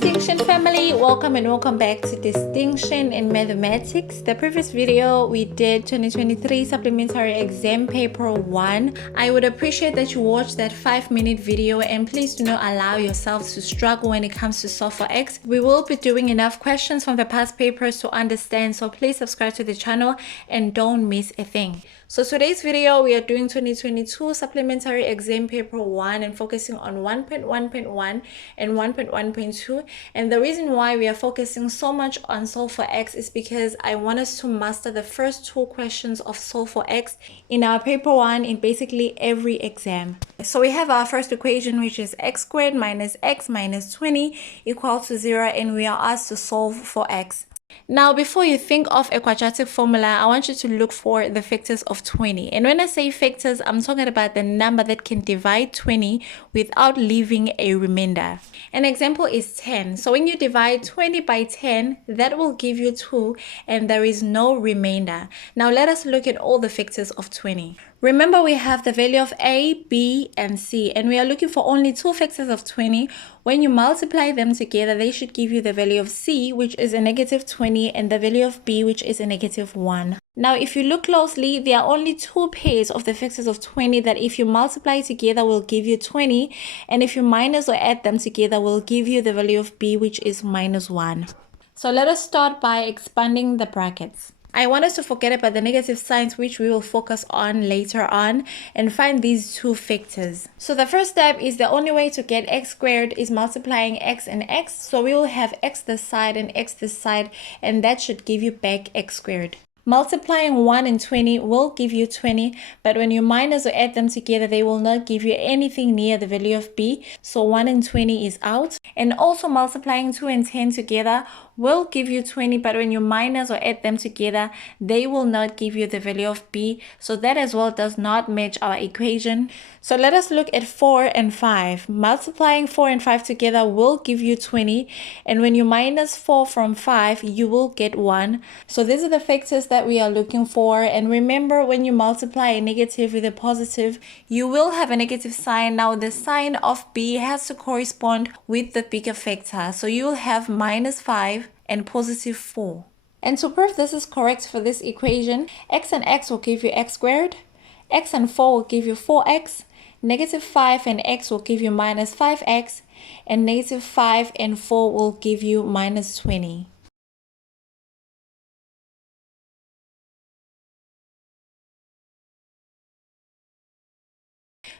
Distinction family, welcome and welcome back to Distinction in Mathematics. The previous video we did 2023 supplementary exam paper 1. I would appreciate that you watch that 5-minute video, and please do not allow yourselves to struggle when it comes to solve for X. We will be doing enough questions from the past papers to understand, so please subscribe to the channel and don't miss a thing. So today's video we are doing 2022 supplementary exam paper 1 and focusing on 1.1.1 and 1.1.2. And the reason why we are focusing so much on solve for X is because I want us to master the first 2 questions of solve for X in our paper 1 in basically every exam. So we have our first equation, which is x squared minus x minus 20 equal to 0, and we are asked to solve for X. Now, before you think of a quadratic formula, I want you to look for the factors of 20. And when I say factors, I'm talking about the number that can divide 20 without leaving a remainder. An example is 10. So when you divide 20 by 10, that will give you 2, and there is no remainder. Now let us look at all the factors of 20. Remember, we have the value of A, B, and C, and we are looking for only 2 factors of 20. When you multiply them together, they should give you the value of C, which is a negative 20, and the value of B, which is a negative 1. Now, if you look closely, there are only 2 pairs of the factors of 20 that if you multiply together will give you 20, and if you minus or add them together will give you the value of B, which is minus 1. So let us start by expanding the brackets. I want us to forget about the negative signs, which we will focus on later on, and find these 2 factors. So the first step is the only way to get x squared is multiplying x and x. So we will have x this side and x this side, and that should give you back x squared. Multiplying 1 and 20 will give you 20, but when you minus or add them together, they will not give you anything near the value of B. So 1 and 20 is out. And also multiplying 2 and 10 together will give you 20, but when you minus or add them together, they will not give you the value of B. So that as well does not match our equation. So let us look at 4 and 5. Multiplying 4 and 5 together will give you 20, and when you minus 4 from 5, you will get 1. So these are the factors that we are looking for. And remember, when you multiply a negative with a positive, you will have a negative sign. Now the sign of B has to correspond with the bigger factor. So you will have minus 5 and positive 4. And to prove this is correct for this equation, x and x will give you x squared, x and 4 will give you 4x, negative 5 and x will give you minus 5x, and negative 5 and 4 will give you minus 20.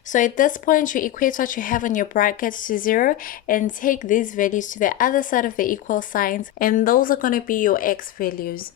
So at this point, you equate what you have on your brackets to 0 and take these values to the other side of the equal signs, and those are going to be your x values.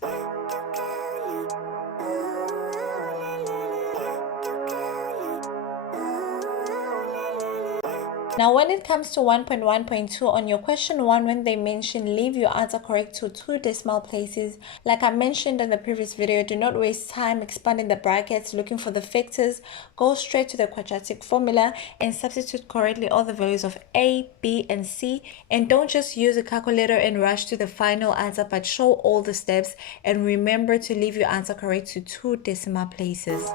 Now, when it comes to 1.1.2 on your question 1, when they mention leave your answer correct to 2 decimal places, like I mentioned in the previous video, do not waste time expanding the brackets, looking for the factors. Go straight to the quadratic formula and substitute correctly all the values of A, B, and C. And don't just use a calculator and rush to the final answer, but show all the steps. And remember to leave your answer correct to 2 decimal places.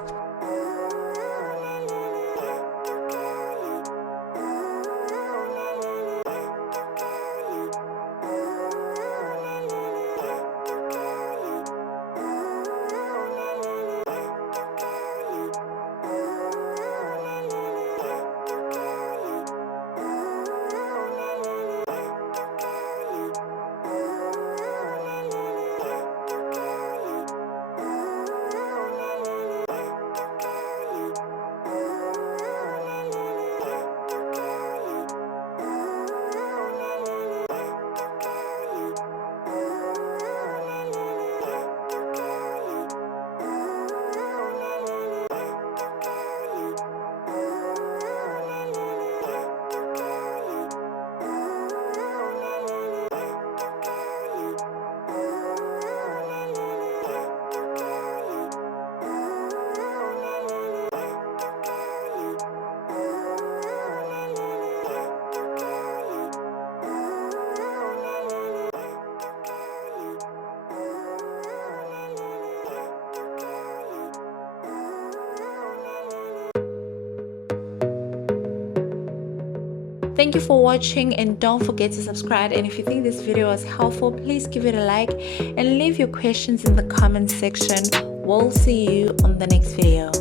Thank you for watching, and don't forget to subscribe. And if you think this video was helpful, please give it a like and leave your questions in the comment section. We'll see you on the next video.